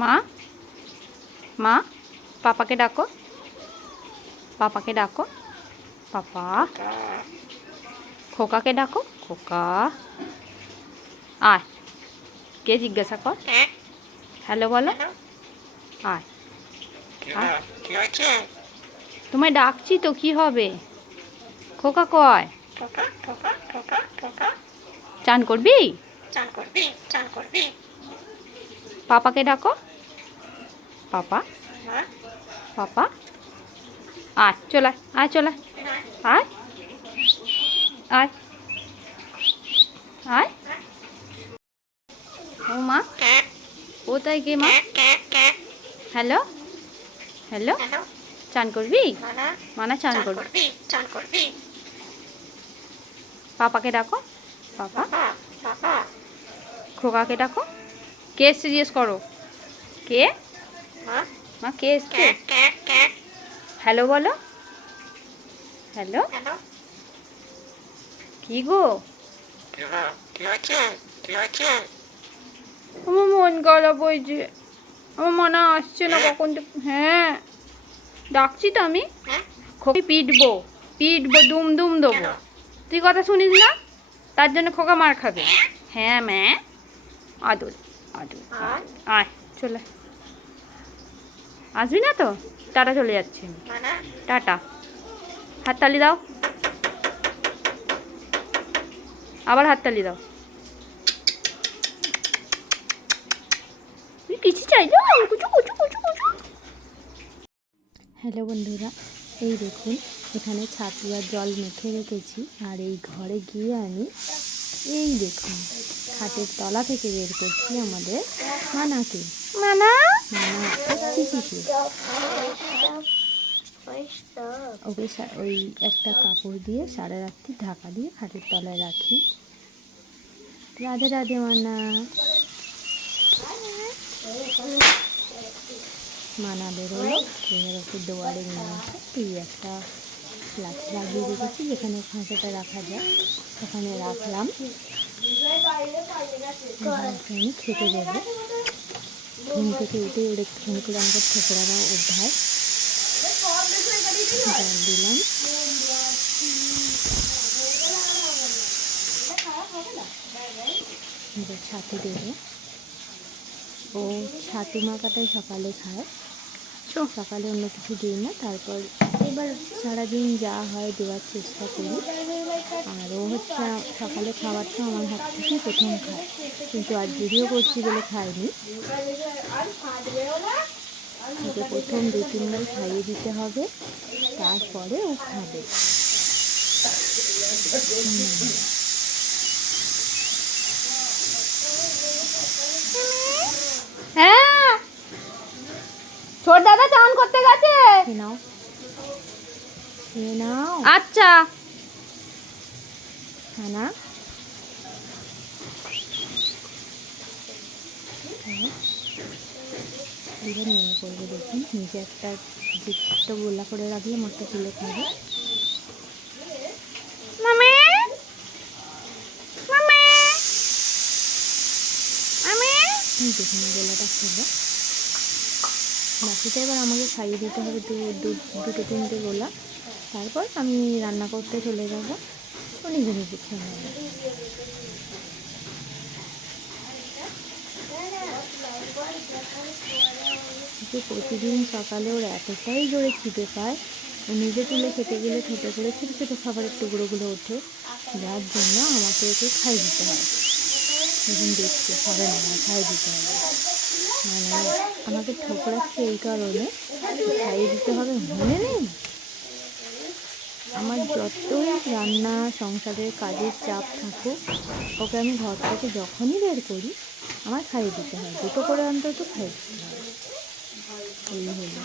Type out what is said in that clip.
মা মা পাপাকে ডাকো, পাপাকে ডাকো, পাপা। খোকাকে ডাকো, খোকা আয়। কে জিজ্ঞাসা কর, হ্যালো বলো, আয় আয়। তোমায় ডাকছি তো, কি হবে? খোকা কয়, চান করবি? পাপাকে ডাকো, পাপা, পাপা আয়, চলে আয়, চলে আয়, আয় আয়। ও মা, কোথায় গে মা? হ্যালো হ্যালো, চান করবি? মানা চান করবি। পাপাকে ডাকো, পাপা। খোকাকে ডাকো। কে এসছে জিজ্ঞেস করো, কে? মা কে এসছে? হ্যালো বলো, হ্যালো। কি গো? আমার মন খারাপ হয়েছে, আমার মনে আসছে না কখন। হ্যাঁ ডাকছি তো আমি। খোকা পিটবো, পিটবো, দুম দুম দেবো। তুই কথা শুনিস না, তার জন্য খোকা মার খাবে। হ্যাঁ ম্যা, আদর আদর আয়, চলে। আসবি না তো? টাটা, চলে যাচ্ছি আমি, টাটা। হাততালি দাও, আবার হাততালি দাও। কিছু চাই না, কুচু কুচু কুচু কুচু। হ্যালো বন্ধুরা, এই দেখুন এখানে ছাতু আর জল মেখে রেখেছি। আর এই ঘরে গিয়ে আমি এই দেখুন খাটের তলা থেকে বের করছি আমাদের মানাকে। মানা মানা চিচিকে। ওকে ওই একটা কাপড় দিয়ে সারা রাত্রি ঢাকা দিয়ে খাটের তলায় রাখি। রাধে রাধে মানা। মানা বেরোলো, এবার ওকে দেওয়ালে নিয়ে আসে। তুই একটা লাঠি লাগিয়ে রেখেছি যেখানে খাঁচাটা রাখা যায়, ওখানে রাখলাম। আমি খেতে দেবো। ঘুম থেকে উঠে ওর একটুখানি করে আমাকে ঠোকরা দেওয়া অভ্যাস। জল দিলাম। এবার ছাতু দেবো। ও ছাতু মাখাটাই সকালে খায়, সকালে অন্য কিছু দিই না। তারপর এবার সারাদিন যা হয় দেওয়ার চেষ্টা করি। আর ও হচ্ছে সকালে খাবারটা আমার হাত থেকেই প্রথম খায়, কিন্তু আজ ভিডিও করছি বলে খায়নি। ওকে প্রথম 2-3 বার খাইয়ে দিতে হবে, তারপরে ও খাবে। হ্যাঁ, ছোট দাদা চান করতে গেছে। নাও নাও, আচ্ছা। হ্যাঁ না, এবার নেমে পড়বে। দেখুন নিচে একটা ছোট্ট গোলা করে রাখলে মরটা তুলে খাবে। দেখুন গোলাটা খেলো। বাকিটা এবার আমাকে খাইয়ে দিতে হবে, 2-3টে গোলা। তারপর আমি রান্না করতে চলে যাব, ও নিজে নিজে খেয়ে নেবে। প্রতিদিন সকালে ওর এতটাই জোরে খিদে পায়, ও নিজে তুলে খেতে গেলে খেতে করে ছোটো ছোটো খাবারের টুকরোগুলো ওঠে, যার জন্য আমাকে ওকে খাইয়ে দিতে হয়। যখন দেখতে হবে না, খাইয়ে দিতে হবে। মানে আমাকে ঠোকরাচ্ছে এই কারণে, খাইয়ে দিতে হবে মনে নেই। আমার যতই রান্না সংসারের কাজের চাপ থাকুক, ওকে আমি ঘর থেকে যখনই বের করি আমার খাইয়ে দিতে হয়, 2টো করে অন্তত খাইয়ে দিতে হয়। এই হলো।